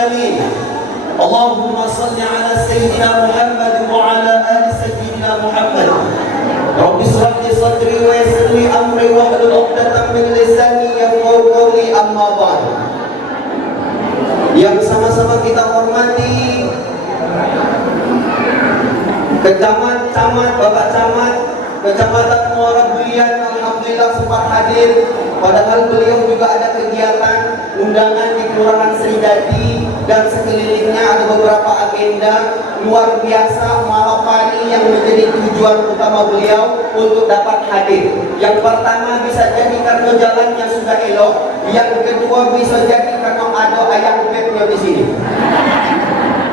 العالمين. اللهم صل على سيدنا محمد وعلى آل سيدنا محمد. رب اشرح لي صدري ويسر لي أمري واحلل عقدة من lisani yafqahu qawli, amma ba'd. Yang sama-sama kita hormati Camat, Bapak Camat Kecamatan Muara Bulian, alhamdulillah sempat hadir. Padahal beliau juga ada kegiatan undangan di Kelurahan Sridadi dan sekelilingnya, ada beberapa agenda luar biasa Malapani yang menjadi tujuan utama beliau untuk dapat hadir. Yang pertama bisa jadi karena jalannya sudah elok, yang kedua bisa jadi karena ada ayam bebeknya di sini.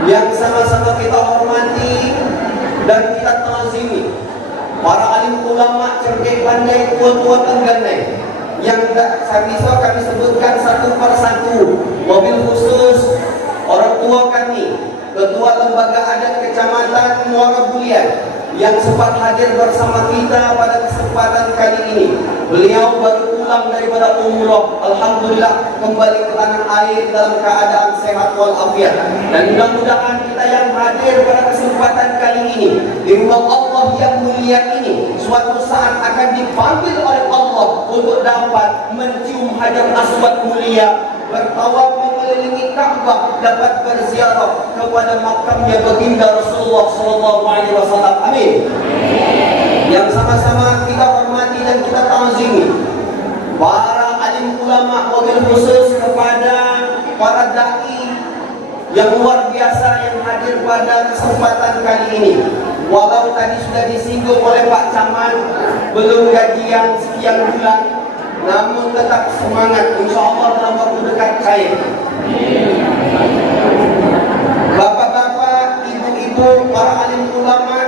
Yang sama-sama kita hormati dan kita ta'zimi para alim ulama, cerdik pandai, tua-tua tenggandai yang kami sebutkan satu persatu. Mobil khusus orang tua kami, ketua lembaga adat kecamatan Muara Bulian yang sempat hadir bersama kita pada kesempatan kali ini. Beliau baru pulang daripada umroh, alhamdulillah kembali ke tanah air dalam keadaan sehat walafiat. Dan mudah-mudahan kita yang hadir pada kesempatan kali ini di rumah Allah yang mulia ini suatu saat akan dipanggil oleh Allah untuk dapat mencium hajar aswad mulia, bertawaf mengelilingi Ka'bah, dapat berziarah kepada makamnya baginda Rasulullah SAW. Amin. Yang sama-sama kita hormati dan kita ta'zimi para alim ulama, wabil khusus kepada para dai yang luar biasa yang hadir pada kesempatan kali ini. Walau tadi sudah disinggung oleh Pak Camat, belum gajian sekian bulan, namun tetap semangat, insya Allah dalam waktu dekat cair. Bapak-bapak, ibu-ibu, para alim ulama,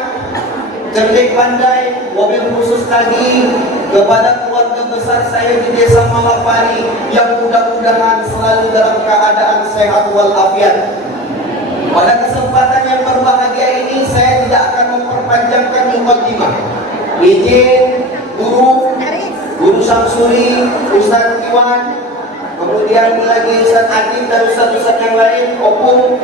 cerdik pandai, wabil khusus lagi kepada keluarga besar saya di desa Malapani yang mudah-mudahan selalu dalam keadaan sehat walafiat. Pada kesempatan yang berbahagia ini saya tidak akan memperpanjangkan mukadimah. Izin Guru Samsuri, Ustaz Iwan, kemudian lagi Ustaz Adib dan Ustaz-Ustaz yang lain, Opung,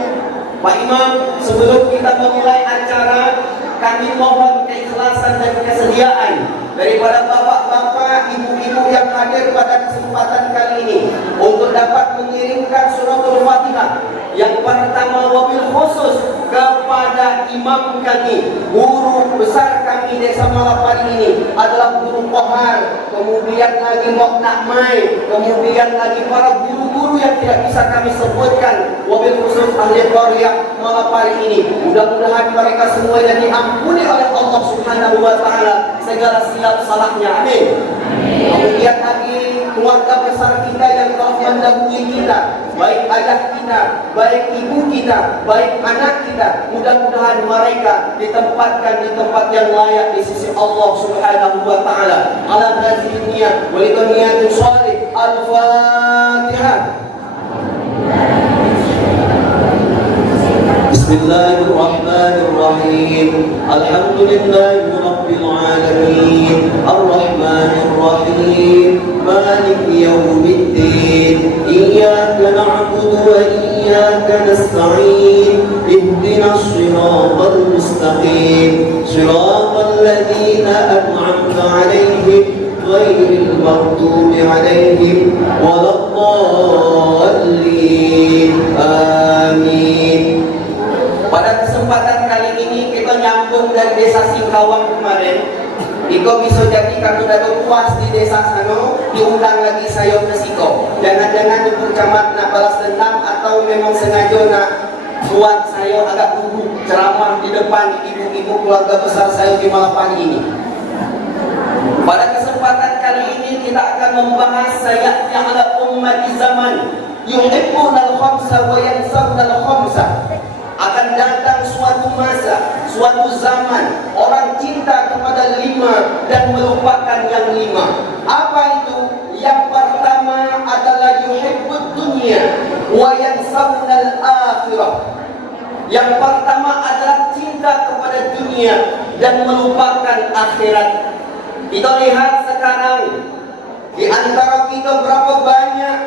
Pak Imam, sebelum kita memulai acara, kami mohon keikhlasan dan kesediaan daripada bapak-bapak, ibu-ibu yang hadir pada kesempatan kali ini untuk dapat mengirimkan suratul Fatihah. Yang pertama wabil khusus kepada imam kami, guru besar kami desa Malapani ini adalah Guru Kohar, kemudian lagi Moknak Mai, kemudian lagi para guru-guru yang tidak bisa kami sebutkan, wabil khusus ahli qaryah Malapani ini. Mudah-mudahan mereka semuanya diampuni oleh Allah Subhanahu wa taala segala silap salahnya. Amin. Kemudian lagi keluarga besar kita yang telah mendahului kita, baik ayah kita, baik ibu kita, baik anak kita, mudah-mudahan mereka ditempatkan di tempat yang layak di sisi Allah Subhanahu wa taala. Ala hadhihi niyyah wa niyatin shalih. Al-Fatihah. Bismillahirrahmanirrahim. Alhamdulillahi rabbil alamin. Arrahmanir rahim. Maliki yaumiddin. Iyyaka na'budu wa iyyaka nasta'in. Ihdinas siratal mustaqim. Siratal ladzina an'amta 'alaihim ghairil maghdubi 'alaihim waladdallin. Amin. Pada kesempatan kali ini kita nyambung dari desa Singkawang kemarin. Iko bisa jadi kamu udah puas di desa Sano, diundang lagi saya ke Siko. Jangan-jangan ibu camat nak balas dendam atau memang sengaja nak buat saya agak gugup ceramah di depan ibu-ibu keluarga besar saya di Malapani ini. Pada kesempatan kali ini kita akan membahas sayatnya ala ummati zaman yuhibbuna al-khamsa wa yansawna al-khamsa. Akan datang suatu masa, suatu zaman orang cinta kepada 5 dan melupakan yang 5. Apa itu? Yang pertama adalah yuhibbud dunya wa yansawna al-akhirah. Yang pertama adalah cinta kepada dunia dan melupakan akhirat. Kita lihat sekarang di antara kita berapa banyak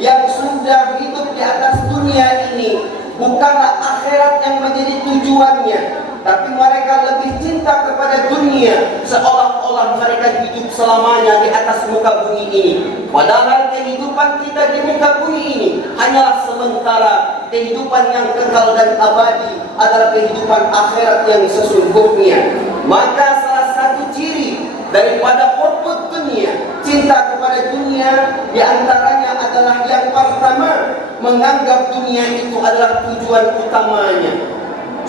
yang sudah hidup di atas dunia ini bukanlah akhirat yang menjadi tujuannya, tapi mereka lebih cinta kepada dunia, seolah-olah mereka hidup selamanya di atas muka bumi ini. Padahal kehidupan kita di muka bumi ini hanyalah sementara. Kehidupan yang kekal dan abadi adalah kehidupan akhirat yang sesungguhnya. Maka salah satu ciri daripada hubbud dunia, cinta kepada dunia, diantaranya adalah yang pertama, menganggap dunia itu adalah tujuan utamanya.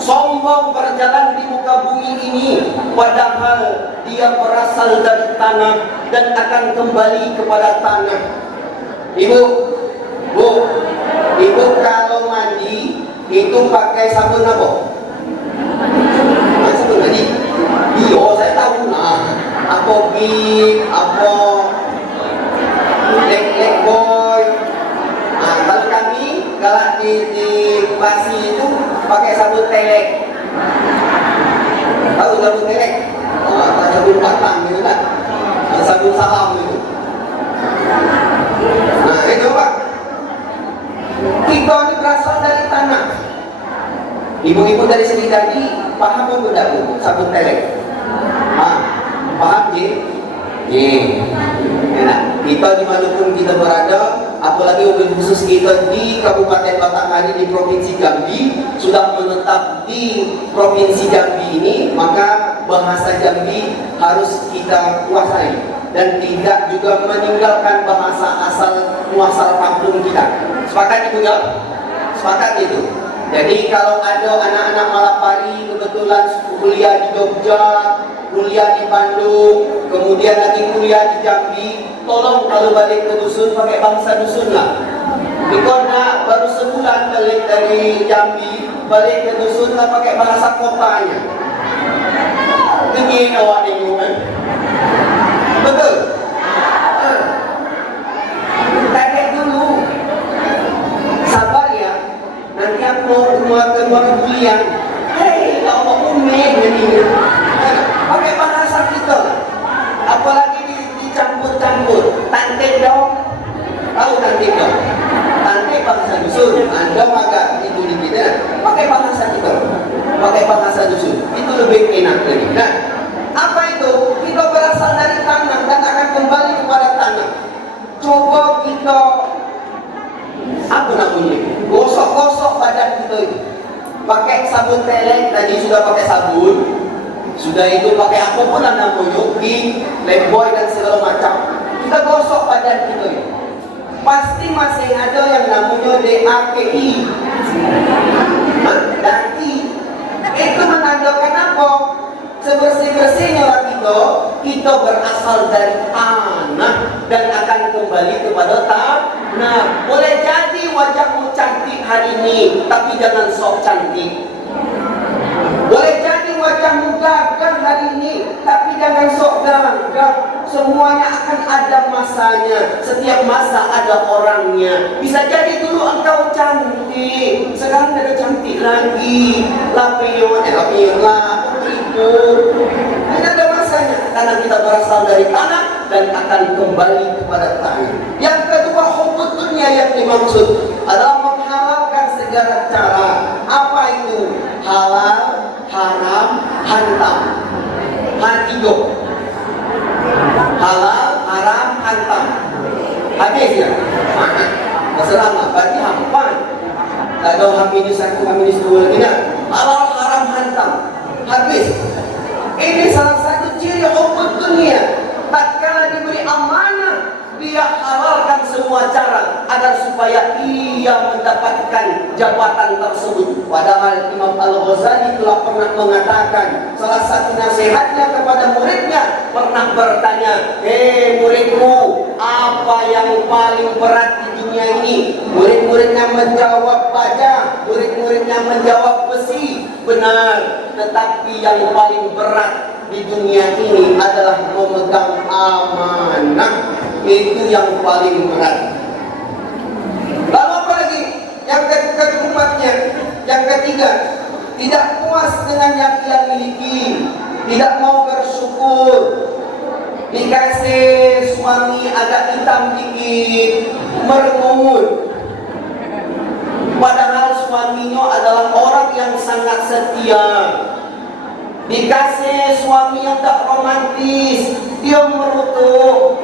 Sombong berjalan di muka bumi ini, padahal dia berasal dari tanah dan akan kembali kepada tanah. Ibu kalau mandi itu pakai sabun apa? Sabun mandi? Iya, saya tahu nah. Apa Bib, apa lek boy. Nah, kalau kami di Basi itu pakai sabun telek. Tahu sabun telek? Oh, sabun batang gitu kan? Sabun salam itu. Nah, itu Pak. Kita ini berasal dari tanah. Ibu-ibu dari sini tadi paham apa tidak Bu? Sabun telek. Paham Ji? Enak. Kita dimanapun kita berada, apalagi mobil khusus kita di Kabupaten Batanghari di Provinsi Jambi, sudah menetap di Provinsi Jambi ini, maka bahasa Jambi harus kita kuasai dan tidak juga meninggalkan bahasa asal muasal kampung kita. Sepakat Ibu ya? Sepakat itu. Jadi kalau ada anak-anak Malapari kebetulan kuliah di Jogja, kuliah di Bandung, kemudian lagi kuliah di Jambi, tolong kalau balik ke dusun pakai bahasa dusun lah. Karena baru sebulan balik dari Jambi, balik ke dusun lah pakai bahasa kotanya. Ini awak ini kan? Betul? Tanya dulu. Sabar ya. Nanti aku mau keluar kuliah. Hei, awak umeh jadi. Pakai bahasa kita. Apalagi dicampur-campur. Tante dong. Tahu tante dong? Tante bahasa dusun. Anda agak itu di kita. Pakai bahasa kita. Pakai bahasa dusun. Itu lebih enak lagi. Nah, apa itu? Kita berasal dari tanah dan akan kembali kepada tanah. Coba kita apa namanya? Gosok-gosok badan kita itu. Pakai sabun telek, tadi sudah pakai sabun. Sudah itu pakai apapun lah namanya, Bib, Leboy dan segala macam. Kita gosok badan kita itu. Pasti masih ada yang namanya DAPI. DAPI. Itu menandakan apa? Sebersih-bersihnya lah kita berasal dari tanah dan akan kembali kepada tanah. Boleh jadi wajahmu cantik hari ini, tapi jangan sok cantik. Boleh jadi wajahmu gagah hari ini, tapi jangan sok gagah. Semuanya akan ada masanya. Setiap masa ada orangnya. Bisa jadi dulu engkau cantik, sekarang tidak cantik lagi. Lapion lah, putriku. Ini ada masanya. Karena kita berasal dari tanah dan akan kembali kepada tanah. Yang kedua, hubbud dunia yang dimaksud adalah menghalalkan segala cara. Apa itu? Halal, haram, hantam. Tiga. Halal, haram, hantam. Habis ya? Selama berarti hampan. Tak ada haminus satu, haminus dua. Tidak. Halal, haram, hantam. Habis. Ini salah satu ciri hubbud dunia. Tatkala diberi amanah, dia halalkan semua cara agar supaya ia mendapatkan jabatan tersebut. Padahal Imam Al-Ghazali telah pernah mengatakan, salah satu nasihatnya kepada muridnya, pernah bertanya, hei muridku, apa yang paling berat di dunia ini? Murid-muridnya menjawab baja, murid-muridnya menjawab besi. Benar, tetapi yang paling berat di dunia ini adalah memegang amanah. Itu yang paling berat. Lalu apa lagi? Yang keempatnya, yang ketiga, tidak puas dengan yang ia miliki, tidak mau bersyukur. Dikasih suami agak hitam dikit, merengut. Padahal suaminya adalah orang yang sangat setia. Dikasih suami yang tak romantis, dia merutuk.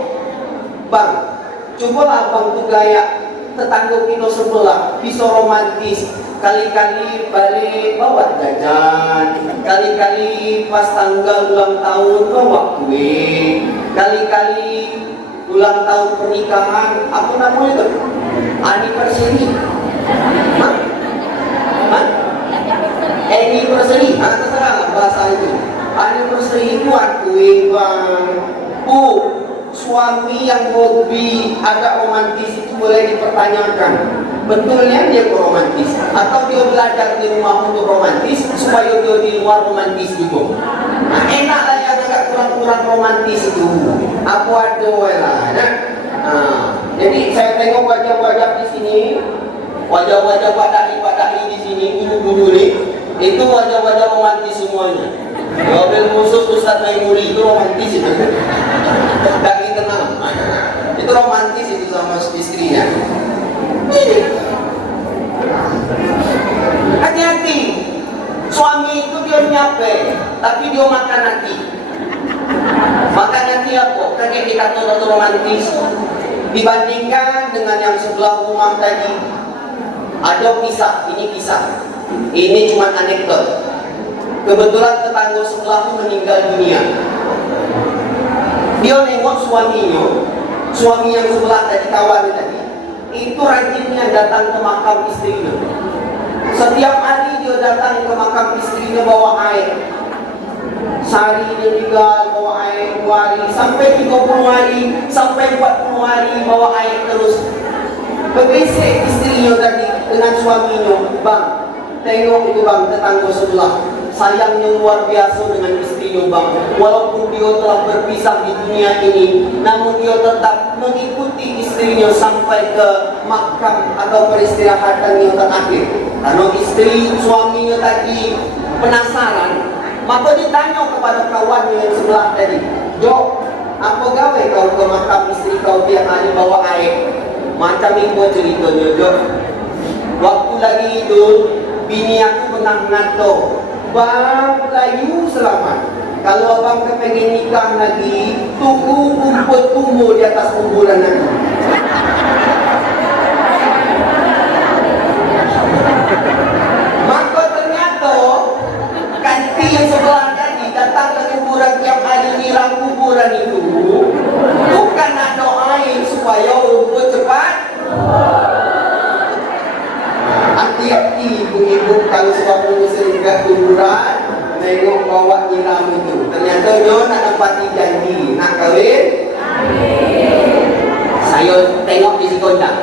Bang, cobalah bang tuh gaya tetangga kita sebelah, bisa romantis. Kali-kali balik bawa jajan, kali-kali pas tanggal ulang tahun bawa kue, kali-kali ulang tahun pernikahan, apa namanya itu? Anniversary. Hah? Hah? Anniversary, terserah bahasa itu. Anniversary itu akuin bang. Suami yang hobi agak romantis itu boleh dipertanyakan. Betulnya dia romantis atau dia belajar di rumah untuk romantis supaya dia di luar romantis juga. Nah, enak lah yang agak kurang-kurang romantis itu. Aku ada lah. Jadi saya tengok wajah-wajah di sini, wajah-wajah padai di sini, ibu-ibu nih, itu wajah-wajah romantis semuanya. Mobil khusus Ustaz Maimuri itu romantis itu. Daging tenang. Itu romantis itu sama istrinya. Hati-hati. Suami itu dia nyape, tapi dia makan hati. Makan hati apa? Karena kita tahu romantis. Dibandingkan dengan yang sebelah rumah tadi, ada kisah. Ini cuma anekdot. Kebetulan tetangga sebelah meninggal dunia. Dia nengok suami yang sebelah tadi, kawan tadi, itu rajinnya datang ke makam istrinya. Setiap hari dia datang ke makam istrinya bawa air. Sehari dia tinggal bawa air 2 hari, sampai 30 hari, sampai 40 hari bawa air terus. Berbisik istrinya tadi dengan suaminya, bang, tengok itu bang, tetangga sebelah. Sayangnya luar biasa dengan istrinya bang. Walaupun dia telah berpisah di dunia ini, namun dia tetap mengikuti istrinya sampai ke makam atau peristirahatan yang terakhir. Karena istri suaminya tadi penasaran, maka ditanya kepada kawannya yang sebelah tadi, "Jok, apa gawe kau ke makam istri kau tiap hari bawa air?" Macam itu ceritanya, Jok. Waktu lagi hidup, bini aku pernah ngato, "Bang, layu selamat. Kalau abang kepengen nikah lagi, tunggu rumput tumbuh di atas kuburan nanti." Maka ternyata kanti yang sebelah tadi datang ke kuburan tiap hari nyiram kuburan itu bukan nak doain supaya rumput cepat. Hati-hati ibu-ibu kalau suami sering ke kuburan nengok bawa nyiram itu, ternyata dia nak dapat janji nak kahwin. Saya tengok di Sikondak,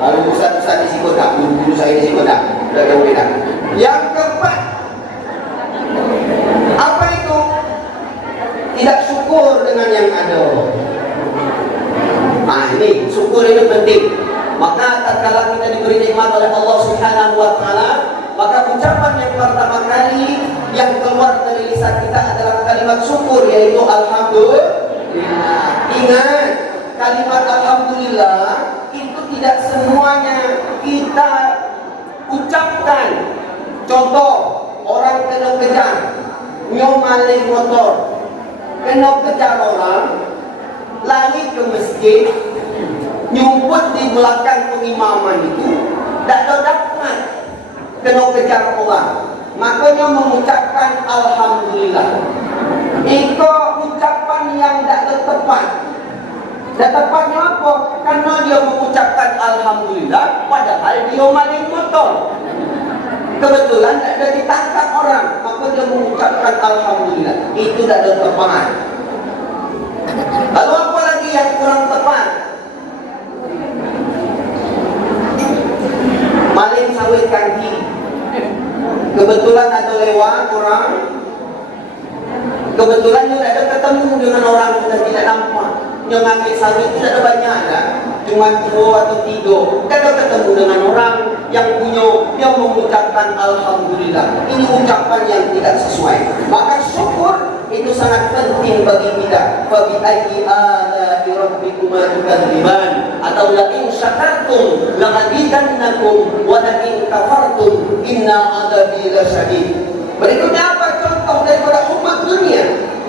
kalau ustaz-ustaz di Sikondak, guru saya di Sikondak, sudah jauh beda. Yang keempat, apa itu? Tidak syukur dengan yang ada. Ini syukur ini penting. Maka tatkala kita diberi nikmat oleh Allah Subhanahu wa taala, maka ucapan yang pertama kali yang keluar dari lisan kita adalah kalimat syukur, yaitu alhamdulillah. Ingat, kalimat alhamdulillah itu tidak semuanya kita ucapkan. Contoh, orang kena kejar, maling motor, kena kejar orang, lari ke masjid, nyumput di belakang pengimaman itu, tak dapat kena kejar orang, makanya mengucapkan alhamdulillah. Itu ucapan yang tak tepat. Dan tepatnya apa? Karena dia mengucapkan alhamdulillah padahal dia maling motor. Kebetulan tak ada ditangkap orang, maka dia mengucapkan alhamdulillah. Itu tak ada tepat. Lalu apa lagi yang kurang tepat? Maling sawit kaki. Kebetulan ada lewat orang, kebetulan dia ada ketemu dengan orang yang tidak nampak. Yang ngambil sawit itu ada banyak, ada cuma 2 atau 3. Dia ada ketemu dengan orang yang punya, yang mengucapkan alhamdulillah. Ini ucapan yang tidak sesuai. Maka syukur itu sangat penting bagi kita. Fa bi ayyi ala'i rabbikuma tukadziban, atau la in syakartum la azidannakum wa la in kafartum inna adzabi lasyadid. Berikutnya apa contoh daripada umat dunia?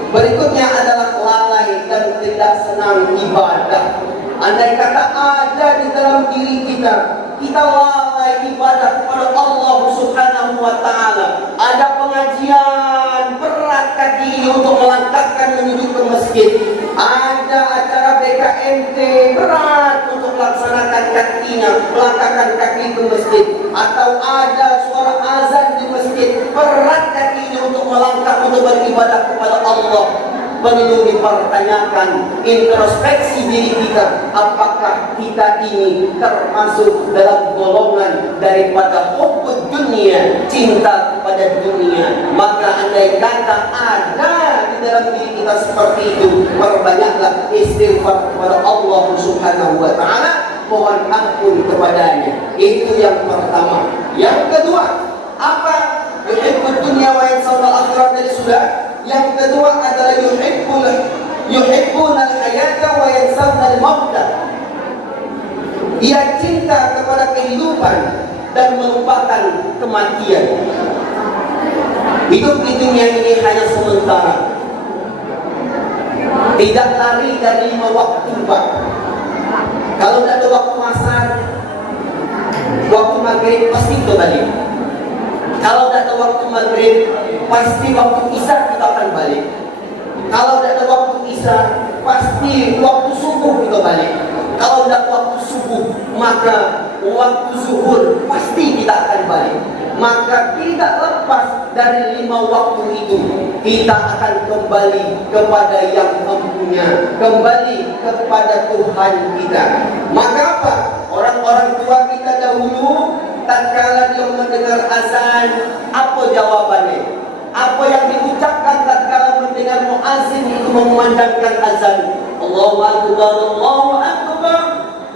Berikutnya adalah lalai dan tidak senang ibadah. Andai kata ada di dalam diri kita lalai ibadah kepada Allah Subhanahu wa Ta'ala, ada pengajian berat kaki untuk melangkahkan menuju ke masjid, ada acara BKMT berat untuk melaksanakan kakinya, melangkahkan kaki ke masjid, atau ada suara azan di masjid, berat kakinya untuk melangkah untuk beribadah kepada Allah. Perlu dipertanyakan introspeksi diri kita, apakah kita ini termasuk dalam golongan daripada hubbud dunia, cinta kepada dunia. Maka andai kata ada di dalam diri kita seperti itu, perbanyaklah istighfar kepada Allah Subhanahu wa Ta'ala, mohon ampun kepadanya. Itu yang pertama. Yang kedua, apa? Yuhibbud dunya wa yansawna al-akhirah, dari sudah. Yang kedua adalah yuhibbuna al-hayata wa yansawna al-mauta. Ia cinta kepada kehidupan dan melupakan kematian. Hidup di dunia ini hanya sementara. Tidak lari dari 5 waktu, Pak. Kalau tidak ada waktu asar, waktu maghrib pasti itu balik. Kalau tidak ada waktu maghrib, pasti waktu isya kita akan balik. Kalau tidak ada waktu isya, pasti waktu subuh kita balik. Kalau tidak waktu subuh, maka waktu zuhur pasti kita akan balik. Maka tidak lepas dari 5 waktu itu, kita akan kembali kepada yang mempunyai, kembali kepada Tuhan kita. Maka apa? Orang-orang tua kita dahulu, tatkala dia mendengar azan, apa jawabannya? Apa yang diucapkan tatkala mendengar muazin itu memandangkan azan? Allahu Akbar, Allahu Akbar.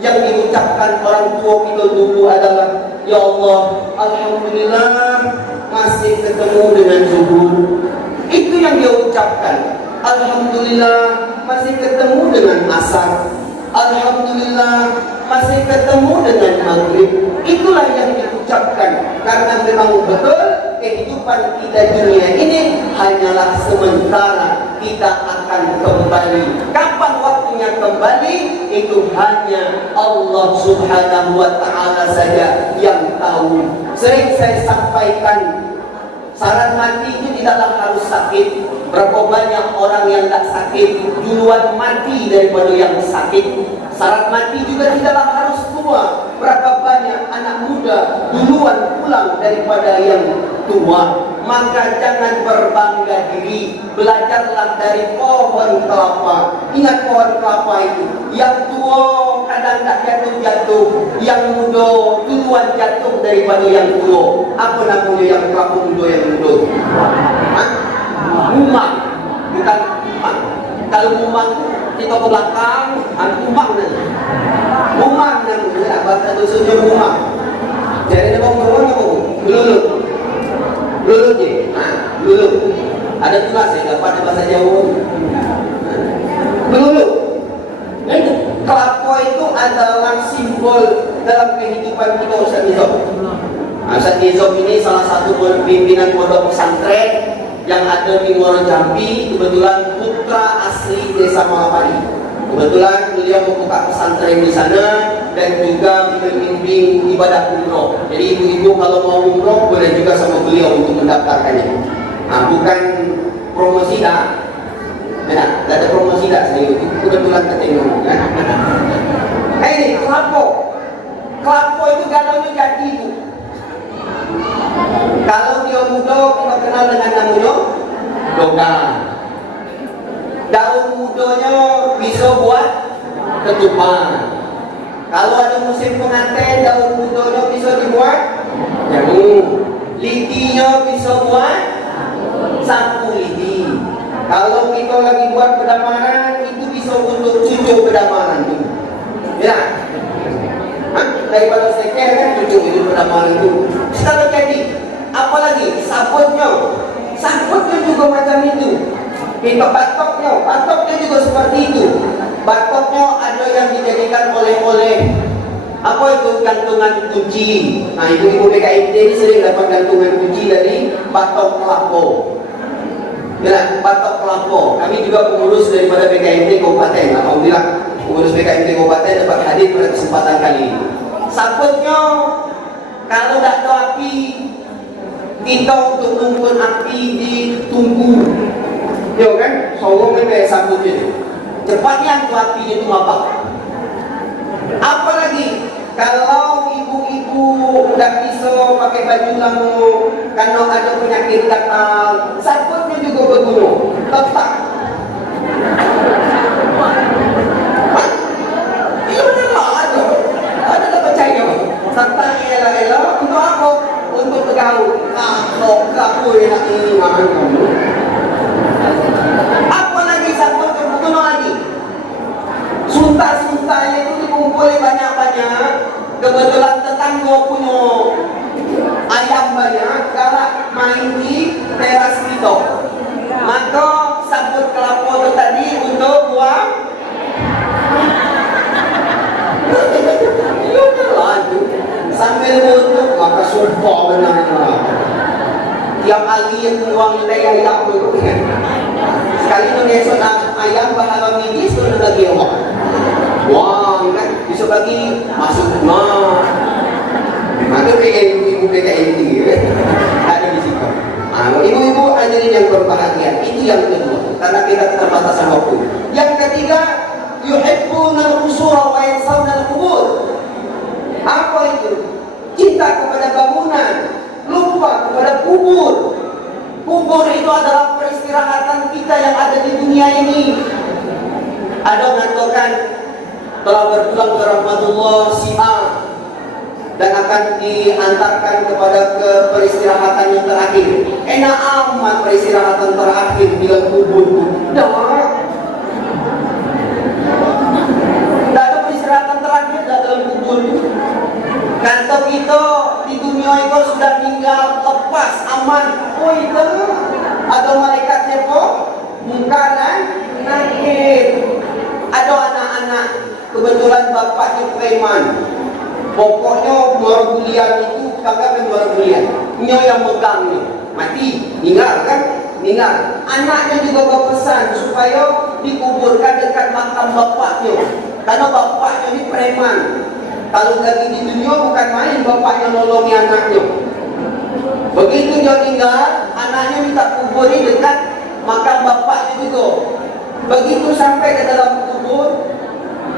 Yang diucapkan orang tua kita dulu adalah, ya Allah, alhamdulillah masih ketemu dengan zuhur. Itu yang dia ucapkan. Alhamdulillah masih ketemu dengan asar. Alhamdulillah masih ketemu dengan maghrib. Itulah yang diucapkan. Karena memang betul kehidupan kita dunia ini hanyalah sementara. Kita akan kembali. Kapan waktunya kembali? Itu hanya Allah Subhanahu wa Ta'ala saja yang tahu. Sering saya sampaikan, syarat mati itu tidaklah harus sakit. Berapa banyak orang yang tak sakit duluan mati daripada yang sakit. Syarat mati juga tidaklah harus tua. Berapa banyak anak muda duluan pulang daripada yang tua. Maka jangan berbangga diri. Belajarlah dari pohon kelapa. Ingat pohon kelapa itu, yang tua kadang tak jatuh-jatuh, yang muda duluan jatuh daripada yang tua. Apa namanya yang kelapa muda yang muda? Mumang. Bukan mumang. Kalau mumang kita ke belakang, mumang nanti. Mumang namanya, bahasa dusunnya mumang. Jadi nama mumang apa? Belulut. Belulut je. Belulut. Ada tulis saya dapat bahasa Jawa. Belulut. Kelapa itu adalah simbol dalam kehidupan kita, Ustaz Nizam. Ustaz Nizam ini salah satu pimpinan pondok pesantren yang ada di Muaro Jambi. Kebetulan putra asli desa Malapari. Kebetulan beliau membuka pesantren di sana dan juga membimbing ibadah umroh. Jadi ibu-ibu kalau mau umroh boleh juga sama beliau untuk mendaftarkannya. Bukan promosi dah. Tidak ada promosi dah saya itu. Kebetulan ketemu. Ini kelapa. Kelapa itu galaunya jadi itu. Kalau dia muda, kita kenal dengan namanya logam. Daun mudanya bisa buat ketupat. Kalau ada musim pengantin, daun mudanya bisa dibuat jamu. Litinya bisa buat sapu lidi. Kalau kita lagi buat pedamaran, itu bisa untuk cucuk pedamaran itu. Ya. Daripada seker kan cucuk itu pedamaran itu. Sekarang jadi apalagi sabutnya juga macam itu. Itu batoknya juga seperti itu. Batoknya ada yang dijadikan oleh-oleh. Apa itu? Gantungan kunci. Nah, ibu-ibu PKIT ini sering dapat gantungan kunci dari batok kelapa. Ya, batok kelapa. Kami juga pengurus daripada PKIT Kabupaten. Alhamdulillah, pengurus PKIT Kabupaten dapat hadir pada kesempatan kali ini. Sabutnya, kalau tidak ada api, kita untuk mengumpul api di tungku. Ya kan? Songong ini sabutnya. Cepatnya untuk api itu apa? Apalagi kalau ibu-ibu udah bisa pakai baju lamu karena ada penyakit gatal, sabutnya juga berguna. Tetap. Iya benar lah ada. Ada tak percaya? Tetap elok-elok untuk apa? Untuk bergaul. Aku nak ini makan kamu. Apa lagi sabutnya berguna lagi? Suntai-suntai itu dikumpulin banyak-banyak. Kebetulan tetangga punya ayam banyak, galak main di teras kita. Maka sabut kelapa itu tadi untuk buang. Ya lanjut sambil nutup, maka sumpah benar-benar. Tiap lagi yang buang dari ayam itu. Sekali mengesok ayam bahagia medis itu lagi orang. Wah, kan bisa bagi masuk rumah. Maka ibu-ibu PKI ini ada di situ. Ibu-ibu hadirin yang berbahagia, itu yang kedua. Karena kita keterbatasan waktu. Yang ketiga, yuhibbuna al-qusura wa yansawna al-qubur. Apa itu? Cinta kepada bangunan, lupa kepada kubur. Kubur itu adalah peristirahatan kita yang ada di dunia ini. Ada mengatakan telah berpulang ke rahmatullah si A dan akan diantarkan kepada ke peristirahatan yang terakhir. Enak amat peristirahatan terakhir bila kubur. Tidak ada peristirahatan terakhir dalam kubur. Kantor kita di dunia itu sudah tinggal lepas aman. Oh itu ada malaikat siapa? Mungkaran nakir. Ada anak-anak, kebetulan bapaknya preman. Pokoknya muara-bulian itu kagak muara-bulian. Nyo yang megangnya mati, meninggal kan? Meninggal. Anaknya juga berpesan supaya dikuburkan dekat makam bapaknya. Karena bapaknya ini preman. Kalau lagi di dunia bukan main, bapaknya nolongi anaknya. Begitu dia meninggal, anaknya minta kuburi dekat makam bapaknya juga. Begitu sampai ke dalam kubur,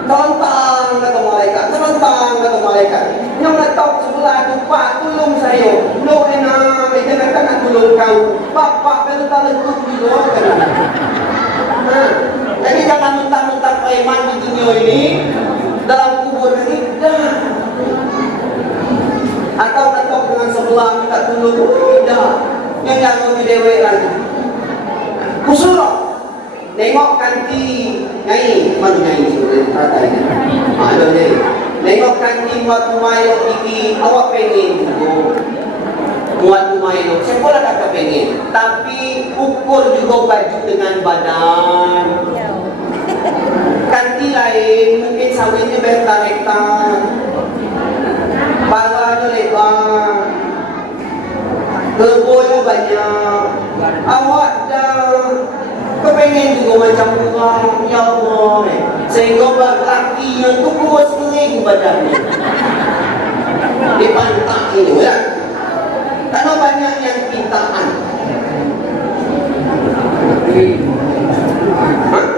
terlentang kata malaikat. Yang letak sebelah itu, Pak tolong saya. No enak, jangan nak tolong kau. Bapak kalau tak lekuk juga. Jadi jangan mentang-mentang preman di dunia ini, dalam kubur ini dah. Atau letak dengan sebelah minta tolong, tidak. Yang jangan dewek lagi. Kusurah. Nengok kanti nyai, mana nyai sudah perhatian. Ada nyai. Nengok kanti buat tumayok ini, awak pengen juga buat tumayok. Saya pula kata pengen, tapi ukur juga baju dengan badan. Kanti lain mungkin sawitnya bertarekan, balanya lebar, gerbonya banyak. Awak dah kepengen juga macam orang, ya Allah, sehingga lakinya itu puas kering badannya dipantak itu ya. Karena banyak yang pintaan.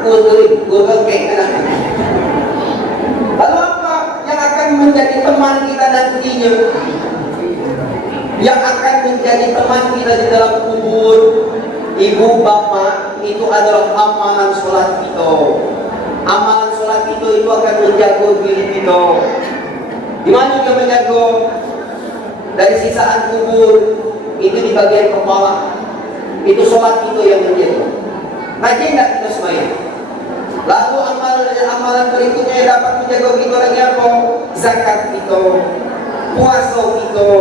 Gue kek kan. Lalu apa yang akan menjadi teman kita nantinya? Yang akan menjadi teman kita di dalam kubur, ibu bapak, itu adalah amalan sholat kita. Amalan sholat itu akan menjaga diri kita. Di mana dia menjaga? Dari sisaan kubur itu di bagian kepala. Itu sholat kita yang menjaga. Rajin tak kita sembahyang? Lalu amalan berikutnya yang dapat menjaga kita lagi apa? Zakat kita, puasa kita,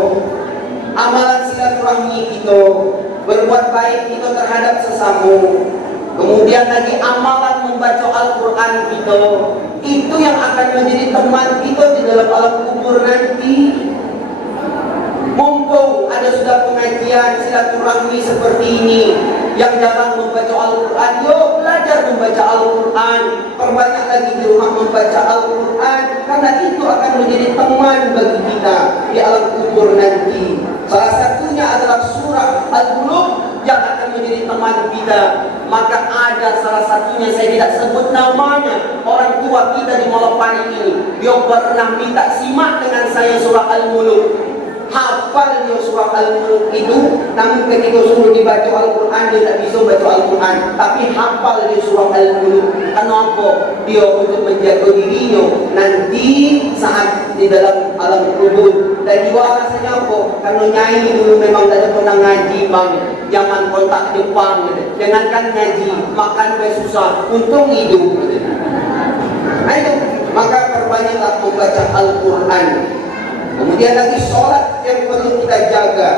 amalan silaturahmi kita, berbuat baik kita terhadap sesama. Kemudian lagi amalan membaca Al-Quran kita, itu yang akan menjadi teman kita di dalam alam kubur nanti. Mumpung ada sudah pengajian silaturahmi seperti ini, yang jarang membaca Al-Quran, yuk belajar membaca Al-Quran. Perbanyak lagi di rumah membaca Al-Quran, karena itu akan menjadi teman bagi kita di alam kubur nanti. Salah satunya adalah surah Al-Mulk yang akan menjadi teman kita. Maka ada salah satunya, saya tidak sebut namanya, orang tua kita di Malapani ini, dia pernah minta simak dengan saya surah Al-Mulk. Hafal dia surah Al-Mulk itu, namun ketika suruh dibaca Al-Quran dia tak bisa baca Al-Quran, tapi hafal dia surah Al-Mulk. Kenapa? Dia untuk menjaga dirinya nanti saat di dalam alam kubur. Dan juga rasanya apa? Karena nyai dulu memang tak ada pernah ngaji bang, jangan kontak depan, jangankan ngaji, makan susah, untung hidup. Ayo, maka perbanyaklah membaca Al-Quran. Kemudian lagi sholat yang perlu kita jaga.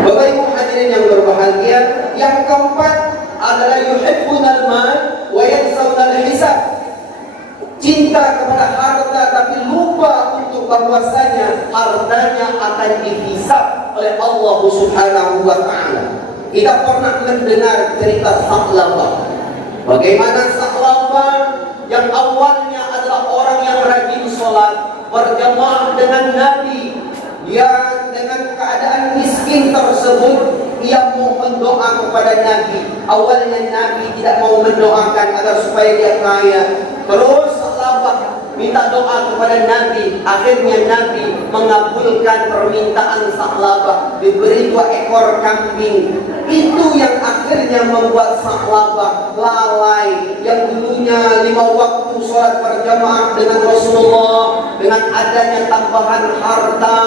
Bapak Ibu hadirin yang berbahagia, yang keempat adalah yuhibbunal mal wa yansawunal hisab. Cinta kepada harta tapi lupa untuk bahwasanya hartanya akan dihisab oleh Allah Subhanahu wa taala. Kita pernah mendengar cerita Sa'labah. Bagaimana Sa'labah yang awalnya adalah orang yang rajin sholat, berjamaah dengan Nabi, yang dengan keadaan miskin tersebut ia mohon doa kepada Nabi. Awalnya Nabi tidak mau mendoakan agar supaya dia kaya. Terus sahabat minta doa kepada Nabi. Akhirnya Nabi mengabulkan permintaan Sa'labah, diberi 2 ekor kambing. Itu yang akhirnya membuat Sa'labah lalai. Yang dulunya 5 waktu sholat berjamaah dengan Rasulullah, dengan adanya tambahan harta,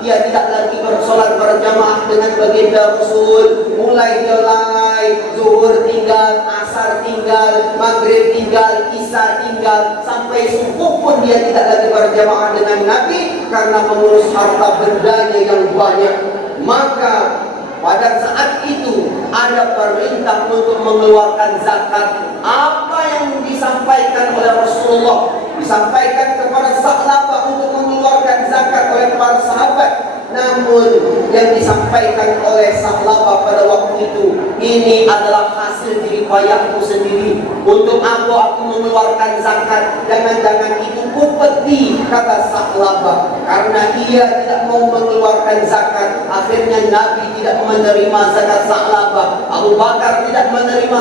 ia tidak lagi bersolat berjamaah dengan baginda Rasul. Mulai dia lalai, zuhur tinggal, asar tinggal, maghrib tinggal, isya tinggal, sampai subuh pun dia tidak lagi berjamaah dengan Nabi karena mengurus harta bendanya yang banyak. Maka pada saat itu ada perintah untuk mengeluarkan zakat. Apa yang disampaikan oleh Rasulullah, disampaikan kepada Sa'labah untuk mengeluarkan zakat oleh para sahabat. Namun yang disampaikan oleh Sa'labah pada waktu itu, ini adalah hasil jeripayahku sendiri. Untuk aku mengeluarkan zakat, jangan-jangan itu kupeti, kata Sa'labah. Karena ia tidak mau mengeluarkan zakat, akhirnya Nabi tidak menerima zakat Sa'labah. Abu Bakar tidak menerima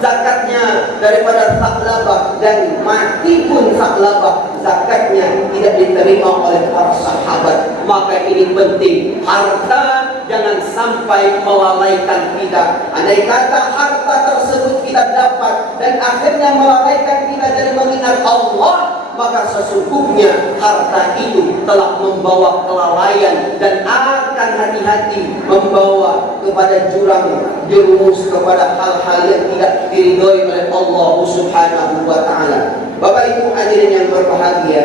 zakatnya daripada Sa'labah, dan mati pun Sa'labah, zakatnya tidak diterima oleh para sahabat. Maka ini penting, harta jangan sampai melalaikan kita. Andai kata harta tersebut kita dapat dan akhirnya melalaikan kita dari mengingat Allah, maka sesungguhnya harta itu telah membawa kelalaian dan akan hati-hati membawa kepada jurang jerumus, kepada hal-hal yang tidak diridhoi oleh Allah Subhanahu wa taala. Bapak Ibu hadirin yang berbahagia,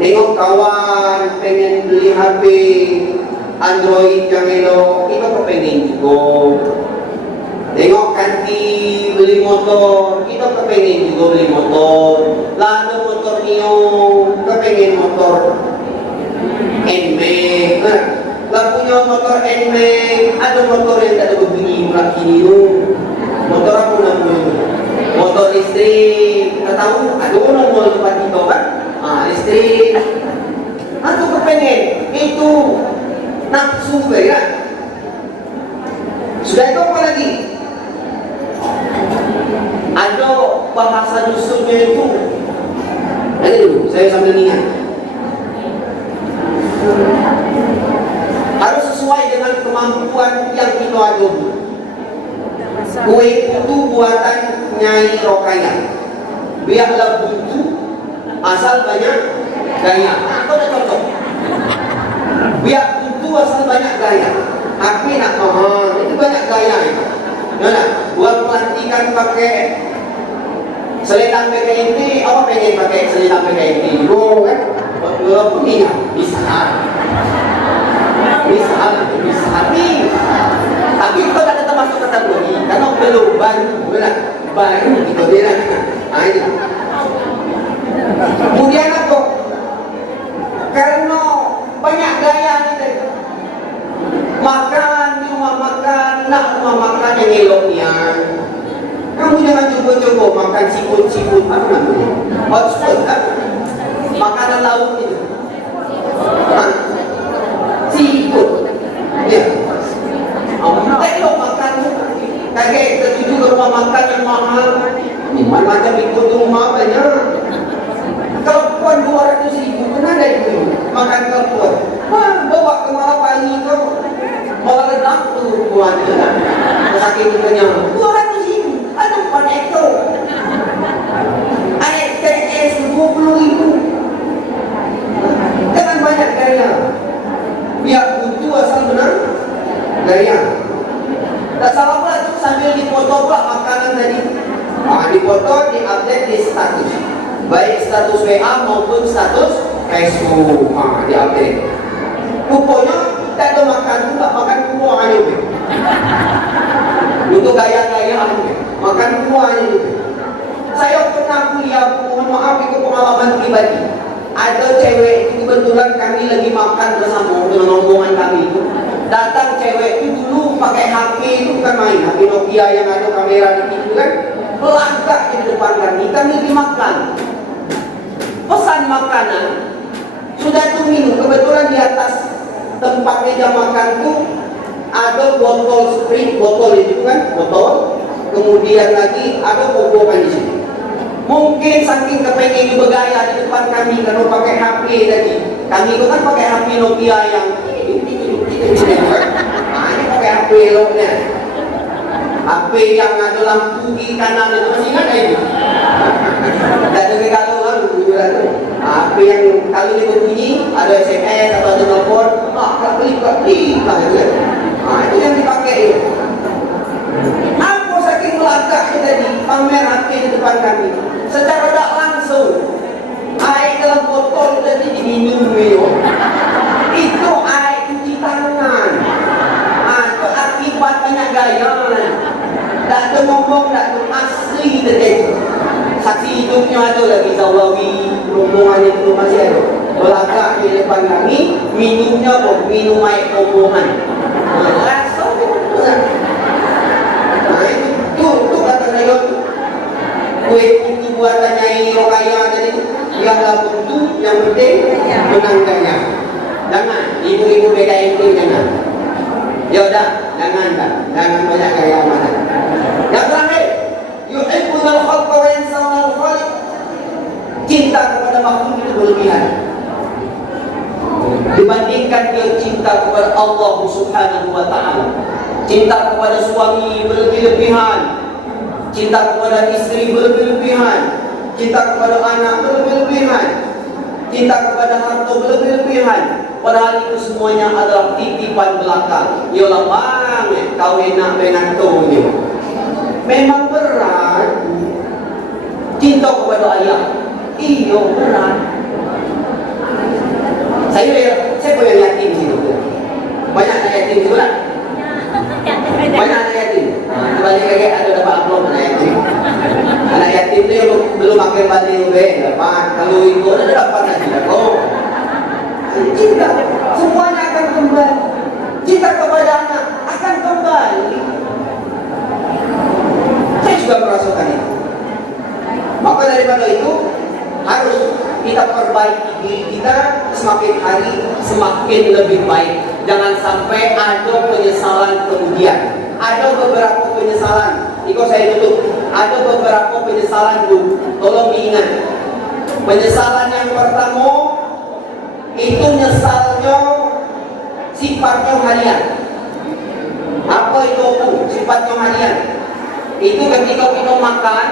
nengok kawan pengen beli HP Android yang elok, kita kepengen juga. Nengok kanti beli motor, kita kepengen juga beli motor. Lalu motor Nio, kepengen motor NMAX. Lah punya motor NMAX, ada motor yang tak ada berbunyi murah kini. Motor apa namanya? Motor listrik. Kita tahu ada orang mau tempat kita kan? Listrik. Aku kepengen itu nafsu kan? Sudah itu apa lagi? Ada bahasa dusunnya itu. Nanti dulu, saya sambil ingat. Harus sesuai dengan kemampuan yang kita ada. Kue putu buatan Nyai Rokayah. Biarlah buntu, asal banyak gaya. Kau dah cocok. Biar buntu asal banyak gaya. Tapi nak itu banyak gaya itu. Nah, buat pelantikan pakai selendang PKMT, apa pengen pakai selendang PKMT? Kan? Buat punya bisa. Tapi kita tidak termasuk kategori karena belum baru, benar. baru gitu dia. Nah itu. Kemudian apa? Karena banyak gaya kita. Makan di rumah makan, nak rumah makan yang eloknya. Kamu jangan coba-coba makan siput-siput apa namanya? Hotspot kan? Makanan laut itu. Siput. Ya. Elok makan. Kayak tertuju ke rumah makan yang mahal. Macam ikut rumah banyak. Kelakuan 200.000 pernah ada itu makan kelakuan. Bawa ke Malapai itu malah renang tuh rumahnya. Sakit kenyang. 200.000. Ada 4 ekor. ATS 20.000. Jangan banyak gaya. Biar butuh asal benar gaya. Tak salah pula tu sambil dipoto pula makanan tadi. Dipoto, di-update di status. Baik status WA maupun status Facebook. Di-update. Rupanya tak ada makan tu, tak makan kuah aja. Untuk gaya-gaya makan kuah aja. Saya pernah kuliah, mohon maaf itu pengalaman pribadi. Ada cewek itu kebetulan kami lagi makan bersama dengan rombongan kami itu. Datang cewek itu dulu pakai HP itu bukan main, HP Nokia yang ada kamera di situ kan. Pelangkah di depan kami lagi makan. Pesan makanan, sudah tuh minum. Kebetulan di atas tempat meja makan tuh ada botol spring, botol itu kan, botol. Kemudian lagi ada popokan di sini. Mungkin saking kepengen bergaya di depan kami kalau pakai HP tadi. Kami itu kan pakai HP Nokia yang ini pakai HP loknya. HP yang ada lampu di kanan itu masih ingat itu? Dan juga kalau kan HP yang kalau dia berbunyi ada SMS atau ada telepon, klik itu yang dipakai itu. Aku saking melangkah tadi pamer HP di depan kami. Secara tak langsung air dalam botol tadi diminum itu air cuci tangan. Itu akibat banyak gaya. Tak ada ngomong, tak ada asli tadi. Saksi hidupnya ada lagi Zawawi, rombongan itu masih ada. Belakang di depan kami, minumnya minum air rombongan. Langsung itu kata saya kue itu buatannya ini rokaya tadi yang lagu itu yang penting menangkannya. Jangan ibu-ibu beda itu jangan. Ya udah, jangan banyak gaya mana. Yang terakhir, yuhibbul khalqa wa yansawna al-khaliq. Cinta kepada makhluk itu berlebihan. Dibandingkan dia cinta kepada Allah Subhanahu wa taala. Cinta kepada suami berlebih-lebihan, cinta kepada istri berlebih-lebihan, cinta kepada anak berlebih-lebihan, cinta kepada harta berlebih-lebihan. Padahal itu semuanya adalah titipan belaka. Yalah bang, kau enak menantu ni. Memang berat. Cinta kepada ayah, iyo berat. Saya punya yatim situ. Banyak anak yatim situ lah. Banyak anak yatim. Balik lagi ada dapat amplop anak yatim. Anak yatim tu yang belum pakai balik dapat. Kalau itu ada dapat lagi lah. Cinta semuanya akan kembali. Cinta kepada anak akan kembali. Saya juga merasakan itu. Maka daripada itu harus kita perbaiki diri kita semakin hari semakin lebih baik. Jangan sampai ada penyesalan kemudian. Ada beberapa penyesalan. Ikut saya tutup. Ada beberapa penyesalan bu. Tolong diingat. Penyesalan yang pertama itu nyesalnya sifatnya harian. Apa itu sifatnya harian? Itu ketika kita makan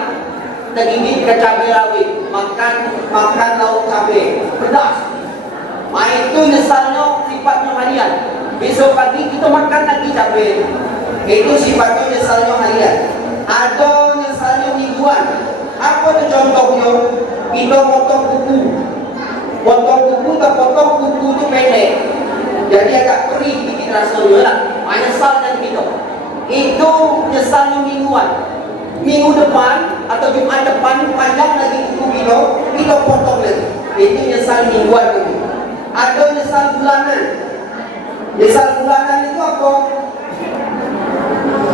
tergigit ke cabai rawit, makan lauk cabai pedas. Itu nyesalnya sifatnya harian. Besok pagi kita makan lagi cabai. Itu sifatnya nyesalnya harian. Ada nyesalnya mingguan. Apa itu contohnya? Kita potong kuku. Potong kuku tak potong kuku itu pendek. Jadi agak perih sedikit rasanya lah. Nyesal dan kita. Itu nyesalnya mingguan. Minggu depan atau Jumat depan panjang lagi kita potong lagi. Itu nyesal mingguan itu. Ada nyesal bulanan. Nyesal bulanan itu apa?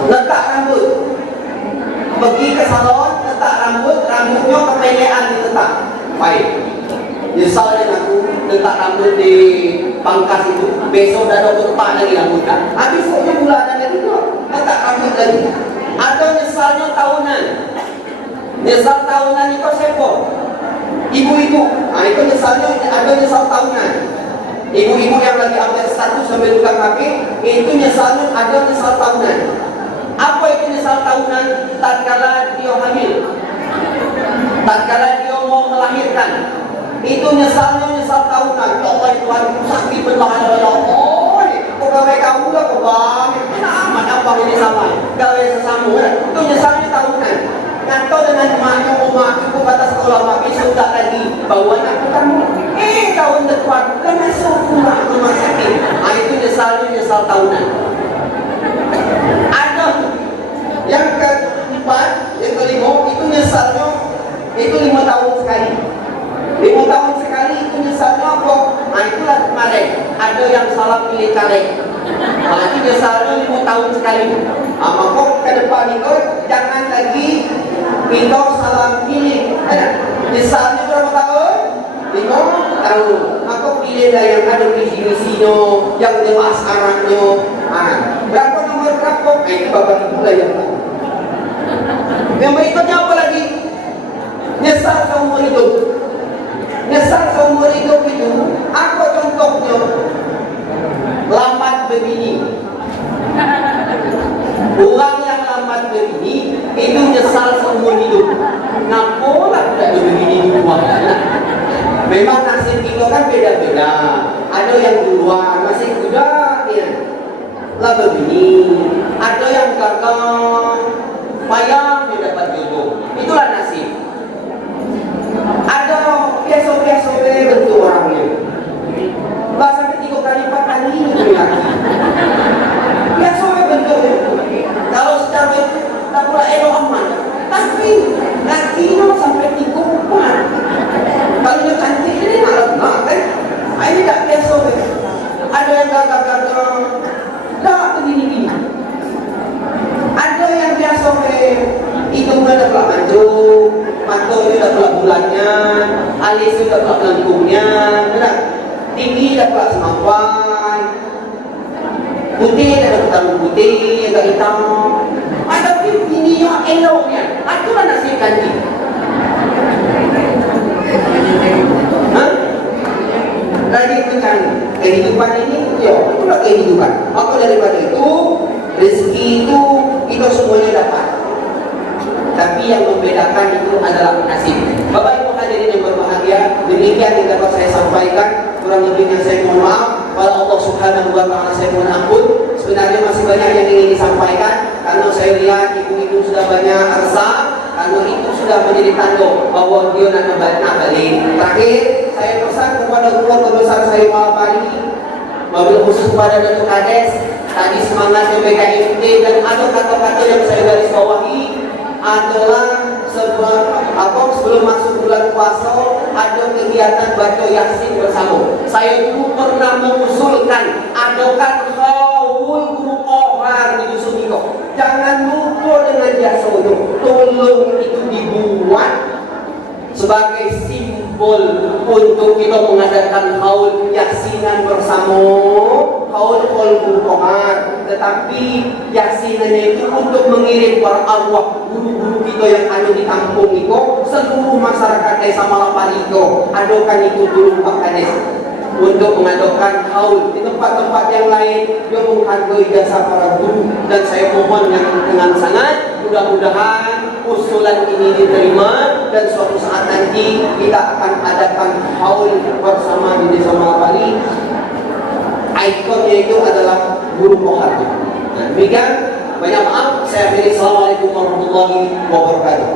Letak rambut. Pergi ke salon, letak rambutnya kepelean diletak. Baik. Nyesal dan aku letak rambut di pangkas itu. Besok dah ada letak lagi rambut kan. Habis pokoknya bulanan itu letak rambut lagi. Ada nyesalnya tahunan. Nyesal tahunan itu siapa? Ibu-ibu. Nah, itu nyesalnya ada nyesal tahunan. Ibu-ibu yang lagi update status sambil buka HP, itu nyesalnya ada nyesal tahunan. Apa itu nyesal tahunan? Tatkala dia hamil, tatkala dia mau melahirkan, itu nyesalnya nyesal tahunan. Ya Allah, Tuhan, sakit benar ya Allah. Pegawai kamu lah kebang, amat apa ini sama? Gawe sesama, itu nyesalnya tahunan. Ngantau dengan maknya rumah, ibu kata sekolah mak besok tak lagi bawa anak kamu. Tahun depan kan masuk rumah sakit. Nah, itu nyesal tahunan. Ada yang keempat, yang kelima itu nyesalnya itu 5 tahun sekali. 5 tahun sekali itu nyesalnya apa? Nah, itulah kemarin ada yang salah pilih caleg. Nah, itu nyesalnya 5 tahun sekali. Nah, maka ke depan itu jangan lagi kita salah pilih. Nyesalnya berapa tahun? 5 tahun. Maka pilihlah yang ada visi-misinya, yang jelas arahnya. Nah, berapa nomor berapa? Itu bapak ibu lah yang tahu. Yang berikutnya apa lagi? Nyesal seumur hidup. Nyesal seumur hidup itu apa contohnya? Lambat berbini. Orang yang lambat berbini itu nyesal seumur hidup. Ngapalah tidak berbini duluan? Memang nasib kita kan beda-beda. Ada yang duluan masih muda ya, lah berbini. Ada yang gagal, payah dia dapat jodoh. Itulah nasib. Ada biasa-biasa bentuk orangnya. Bah sampai 3 kali 4 kali itu lagi. Biasa bentuknya. Kalau secara itu tak pula elok aman. Tapi lakinya sampai 3 4. Kalau dia cantik ini malah kan? Ini tak biasa. Ada yang gagal-gagal. Tak begini-gini. Ada yang biasa hidungnya dah pula mancung, matanya dah pula bulannya, alisnya dah pula melengkungnya, tinggi dah pula semampuan, putih dah pula putih, agak hitam. Tapi ininya eloknya, itulah nasib cantik. Lagi mencari kehidupan ini, ya itulah kehidupan. Maka daripada itu, rezeki itu kita semuanya dapat. Tapi yang membedakan itu adalah nasib. Bapak Ibu hadirin yang berbahagia, demikian yang dapat saya sampaikan. Kurang lebihnya saya mohon maaf. Kalau Allah Subhanahu wa taala saya mohon ampun. Sebenarnya masih banyak yang ingin disampaikan, karena saya lihat ibu-ibu sudah banyak resah, karena itu sudah menjadi tanda bahwa dia nak balik. Terakhir, saya pesan kepada keluarga besar saya malam hari ini, mobil khusus kepada Datuk Kades. Tadi semangatnya BKMT dan ada kata-kata yang saya garis bawahi adalah sebelum masuk bulan puasa ada kegiatan baca Yasin bersama. Saya dulu pernah mengusulkan adakan haul guru kohar di dusun kita. Jangan lupa dengan jasanya. Tolong itu dibuat sebagai simbol untuk kita mengadakan haul Yasinan bersama. Haul guru kohar, tetapi Yasinan itu untuk mengirim para arwah guru-guru kita yang ada di kampung itu, seluruh masyarakat desa Malapariko, adokan itu dulu Pak Kades untuk mengadakan haul di tempat-tempat yang lain yang menghargai jasa para guru. Dan saya mohon dengan sangat mudah-mudahan usulan ini diterima dan suatu saat nanti kita akan adakan haul bersama di desa Malapari. Ikonnya itu adalah guru kohar. Demikian, banyak maaf. Saya akhiri. Assalamualaikum warahmatullahi wabarakatuh.